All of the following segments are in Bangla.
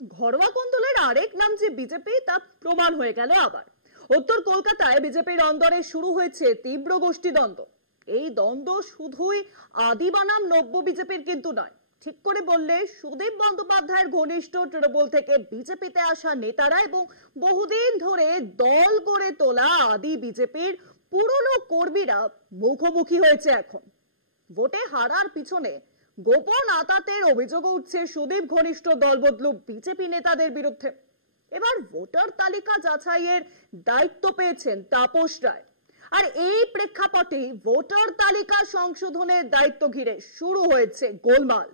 ঘরোয়া কোন্দলের আরেক নাম যে বিজেপি তা প্রমাণ হয়ে গেল আবার। উত্তর কলকাতায় বিজেপির অন্দরে শুরু হয়েছে তীব্র গোষ্ঠী দ্বন্দ্ব। এই দ্বন্দ্ব শুধুই আদি বানাম নব্য বিজেপির কিন্তু নয়। ঠিক করে বললে সুদীপ বন্দ্যোপাধ্যায়ের ঘনিষ্ঠ তৃণমূল থেকে বিজেপিতে আসা নেতারা এবং বহুদিন ধরে দল গড়ে তোলা আদি বিজেপির পুরনো কর্মীরা মুখোমুখি হয়েছে এখন। ভোটে হারার পিছনে গোপন আতাতের অভিযোগ উঠছে সুদীপ ঘনিষ্ঠ দলবদলু বিজেপি নেতাদের বিরুদ্ধে। এবার ভোটার তালিকা যাচাইয়ের দায়িত্ব পেয়েছেন তাপস রায়। আর এই প্রেক্ষাপটে ভোটার তালিকা সংশোধনের দায়িত্ব ঘিরে শুরু হয়েছে গোলমাল।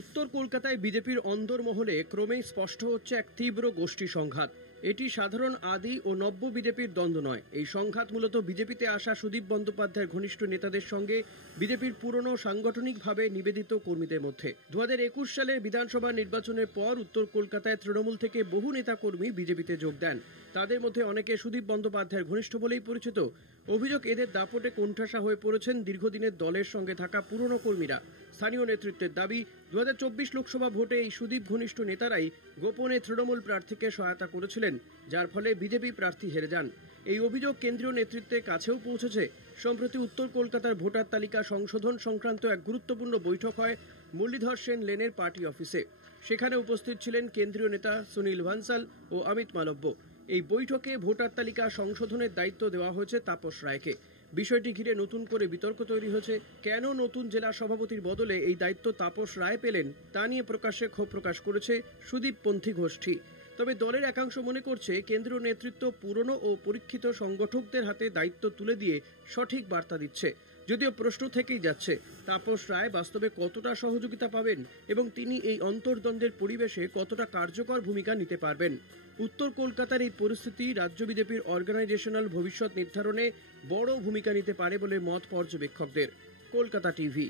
উত্তর কলকাতায় বিজেপির অন্দরমহলে ক্রমেই স্পষ্ট হচ্ছে এক তীব্র গোষ্ঠী সংঘাত। এটি সাধারণ আদি ও নব্য বিজেপির দ্বন্দ্ব নয়। এই সংঘাত মূলত বিজেপিতে আসা সুদীপ বন্দ্যোপাধ্যায়ের ঘনিষ্ঠ নেতাদের সঙ্গে বিজেপির পুরনো সাংগঠনিকভাবে নিবেদিত কর্মীদের মধ্যে। 2021 সালের বিধানসভা নির্বাচনের পর উত্তর কলকাতায় তৃণমূল থেকে বহু নেতাকর্মী বিজেপিতে যোগ দেন। তাদের মধ্যে অনেকে সুদীপ বন্দ্যোপাধ্যায়ের ঘনিষ্ঠ বলেই পরিচিত। অভিযোগ, এদের দাপটে কোণঠাসা হয়ে পড়েছেন দীর্ঘদিনের দলের সঙ্গে থাকা পুরনো কর্মীরা। স্থানীয় নেতৃত্বের দাবি, 2024 লোকসভা ভোটে এই সুদীপ ঘনিষ্ঠ নেতারাই গোপনে তৃণমূল প্রার্থীকে সহায়তা করেছিলেন, যার ফলে বিজেপি প্রার্থী হেরে যান। এই অভিযোগ কেন্দ্রীয় নেতৃত্বের কাছেও পৌঁছেছে। সম্প্রতি উত্তর কলকাতার ভোটার তালিকা সংশোধন সংক্রান্ত এক গুরুত্বপূর্ণ বৈঠক হয় মুরলীধর সেন লেনের পার্টি অফিসে। সেখানে উপস্থিত ছিলেন কেন্দ্রীয় নেতা সুনীল ভানসাল ও অমিত মালব্য। এই বৈঠকে ভোটার তালিকা সংশোধনের দায়িত্ব দেওয়া হয়েছে তাপস রায়কে। বিষয়টি ঘিরে নতুন করে বিতর্ক তৈরি হয়েছে। কেন নতুন জেলা সভাপতির বদলে এই দায়িত্ব তাপস রায় পেলেন, তা নিয়ে প্রকাশ্যে ক্ষোভ প্রকাশ করেছে সুদীপপন্থী গোষ্ঠী। তবে দলের একাংশ মনে করছে, কেন্দ্রীয় নেতৃত্ব পুরনো ও পরীক্ষিত সংগঠকদের হাতে দায়িত্ব তুলে দিয়ে সঠিক বার্তা দিচ্ছে। যদিও প্রশ্ন থেকেই যাচ্ছে, তাপস রায় বাস্তবে কতটা সহযোগিতা পাবেন এবং তিনি এই অন্তর্দ্বন্দ্বের পরিবেশে কতটা কার্যকর ভূমিকা নিতে পারবেন। উত্তর কলকাতার এই পরিস্থিতি রাজ্য বিজেপির অর্গানাইজেশনাল ভবিষ্যৎ নির্ধারণে বড় ভূমিকা নিতে পারে বলে মত পর্যবেক্ষকদের। কলকাতা টিভি।